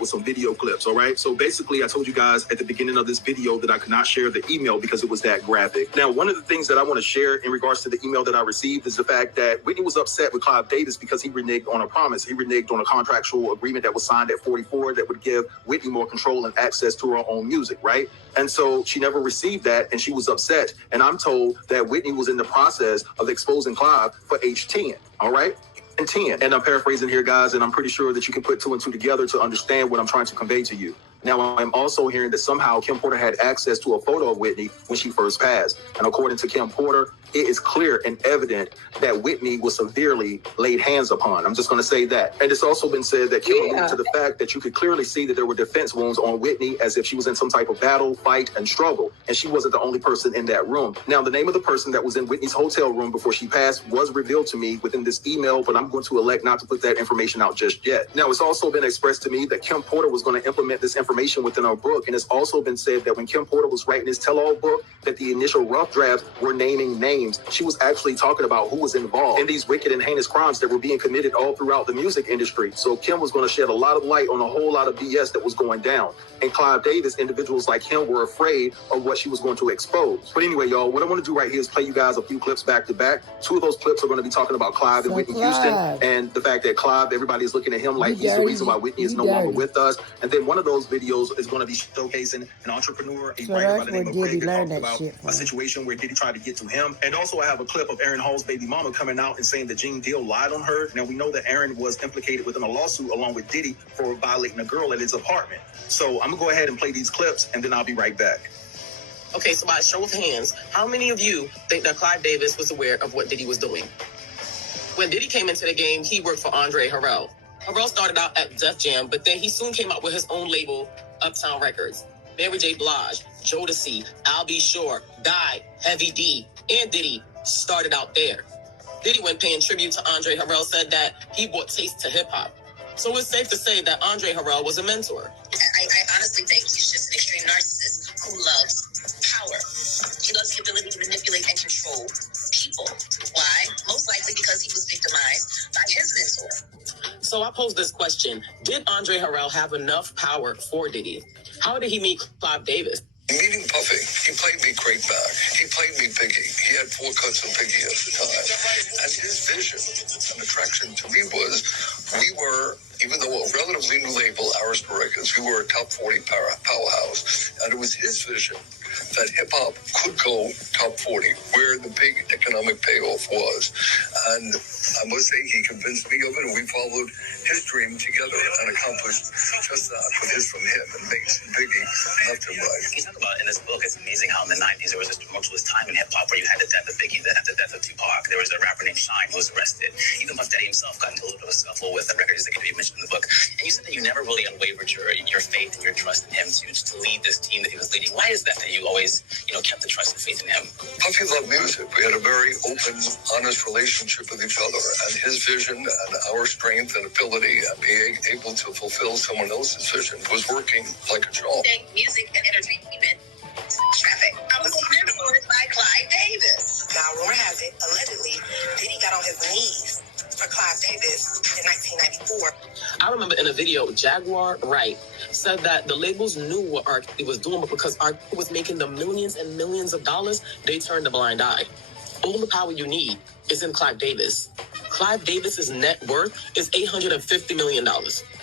with some video clips, all right? So basically, I told you guys at the beginning of this video that I could not share the email because it was that graphic. Now, one of the things that I want to share in regards to the email that I received is the fact that Whitney was upset with Clive Davis because he reneged on a promise. He reneged on a contractual agreement that was signed at 44 that would give Whitney more control and access to her own music, right? And so she never received that, and she was upset. And I'm told that Whitney was in the process of exposing Clive for age 10, all right? And 10. And I'm paraphrasing here, guys, and I'm pretty sure that you can put two and two together to understand what I'm trying to convey to you. Now, I'm also hearing that somehow Kim Porter had access to a photo of Whitney when she first passed. And according to Kim Porter, it is clear and evident that Whitney was severely laid hands upon. I'm just going to say that. And it's also been said that Kim alluded to the fact that you could clearly see that there were defense wounds on Whitney as if she was in some type of battle, fight, and struggle. And she wasn't the only person in that room. Now, the name of the person that was in Whitney's hotel room before she passed was revealed to me within this email, but I'm going to elect not to put that information out just yet. Now, it's also been expressed to me that Kim Porter was going to implement this information within our book. And it's also been said that when Kim Porter was writing this tell-all book, that the initial rough drafts were naming names. She was actually talking about who was involved in these wicked and heinous crimes that were being committed all throughout the music industry. So Kim was going to shed a lot of light on a whole lot of BS that was going down. And Clive Davis, individuals like him, were afraid of what she was going to expose. But anyway, y'all, what I want to do right here is play you guys a few clips back to back. Two of those clips are going to be talking about Clive and Whitney Houston, and the fact that Clive, everybody is looking at him like he's the reason why Whitney is no longer with us. And then one of those videos is going to be showcasing an entrepreneur, a writer by the name of Craig, that talks about a situation where Diddy tried to get to him. And also I have a clip of Aaron Hall's baby mama coming out and saying that Gene Deal lied on her. Now we know that Aaron was implicated within a lawsuit along with Diddy for violating a girl at his apartment. So I'm gonna go ahead and play these clips and then I'll be right back. Okay, so by a show of hands, how many of you think that Clive Davis was aware of what Diddy was doing? When Diddy came into the game, he worked for Andre Harrell. Harrell started out at Def Jam, but then he soon came out with his own label, Uptown Records. Mary J. Blige, Jodeci, Al B. Shore, Guy, Heavy D, and Diddy started out there. Diddy, when paying tribute to Andre Harrell, said that he brought taste to hip-hop. So it's safe to say that Andre Harrell was a mentor. I honestly think he's just an extreme narcissist who loves power. He loves the ability to manipulate and control people. Why? Most likely because he was victimized by his mentor. So I pose this question. Did Andre Harrell have enough power for Diddy? How did he meet Clive Davis? Meeting Puffy, he played me Great back. He played me Biggie. He had 4 cuts of Biggie at the time. And his vision and attraction to me was, we were, even though a relatively new label, Arista Records, we were a top 40 powerhouse. And it was his vision that hip-hop could go top 40, where the big economic payoff was. And I must say, he convinced me of it, and we followed his dream together and accomplished just that with his from him and Mace and Biggie left and right. You talk about in this book, it's amazing how in the 90s there was this tumultuous time in hip-hop where you had the death of Biggie, then had the death of Tupac. There was a rapper named Shine who was arrested. Even Puff Daddy himself got into a little bit of a scuffle with the record executive you mentioned in the book. And you said that you never really unwavered your faith and your trust in him to lead this team that he was leading. Why is that you always, kept the trust and faith in him? Puffy loved music. We had a very open, honest relationship with each other, and his vision and our strength and ability and being able to fulfill someone else's vision was working like a charm. Music and entertainment traffic. I was influenced by Clive Davis. Now, rumor has it, allegedly, Diddy got on his knees for Clive Davis in 1994. I remember in a video, Jaguar Wright said that the labels knew what R. was doing, but because R. was making them millions and millions of dollars, they turned a blind eye. All the power you need is in Clive Davis. Clive Davis's net worth is $850 million.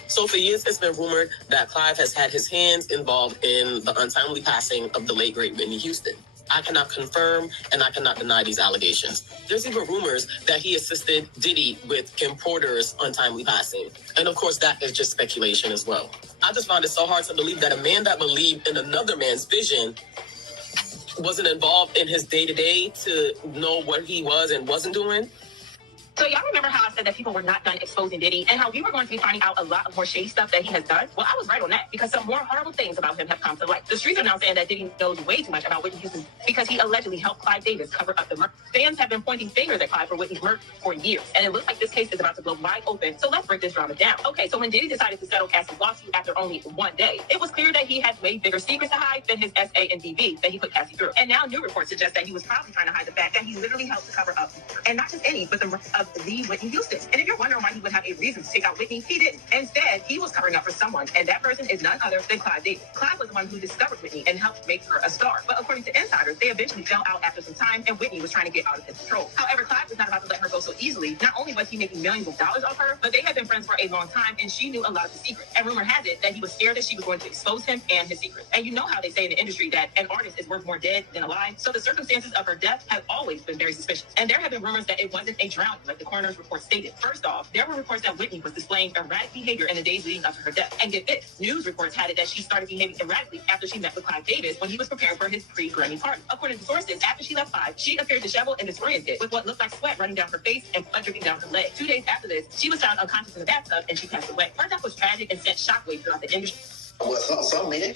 So for years, it's been rumored that Clive has had his hands involved in the untimely passing of the late, great Whitney Houston. I cannot confirm and I cannot deny these allegations. There's even rumors that he assisted Diddy with Kim Porter's untimely passing. And of course, that is just speculation as well. I just find it so hard to believe that a man that believed in another man's vision wasn't involved in his day-to-day to know what he was and wasn't doing. So y'all remember how I said that people were not done exposing Diddy and how we were going to be finding out a lot of more shady stuff that he has done? Well, I was right on that because some more horrible things about him have come to light. The streets are now saying that Diddy knows way too much about Whitney Houston because he allegedly helped Clive Davis cover up the murder. Fans have been pointing fingers at Clive for Whitney's murder for years, and it looks like this case is about to blow wide open. So let's break this drama down. Okay, so when Diddy decided to settle Cassie's lawsuit after only one day, it was clear that he had way bigger secrets to hide than his SA and DV that he put Cassie through. And now new reports suggest that he was probably trying to hide the fact that he literally helped to cover up, and not just any, but the the Whitney Houston. And if you're wondering why he would have a reason to take out Whitney, he didn't. Instead, he was covering up for someone, and that person is none other than Clive Davis. Clive was the one who discovered Whitney and helped make her a star. But according to insiders, they eventually fell out after some time, and Whitney was trying to get out of his control. However, Clive was not about to let her go so easily. Not only was he making millions of dollars off her, but they had been friends for a long time, and she knew a lot of his secrets. And rumor has it that he was scared that she was going to expose him and his secrets. And you know how they say in the industry that an artist is worth more dead than alive. So the circumstances of her death have always been very suspicious. And there have been rumors that it wasn't a drowning, like the coroner's report stated. First off, there were reports that Whitney was displaying erratic behavior in the days leading up to her death. And get this, news reports had it that she started behaving erratically after she met with Clive Davis when he was preparing for his pre-Grammy party. According to sources, after she left Clive, she appeared disheveled and disoriented with what looked like sweat running down her face and blood dripping down her leg. 2 days after this, she was found unconscious in the bathtub and she passed away. Her death was tragic and sent shockwaves throughout the industry. Well, some men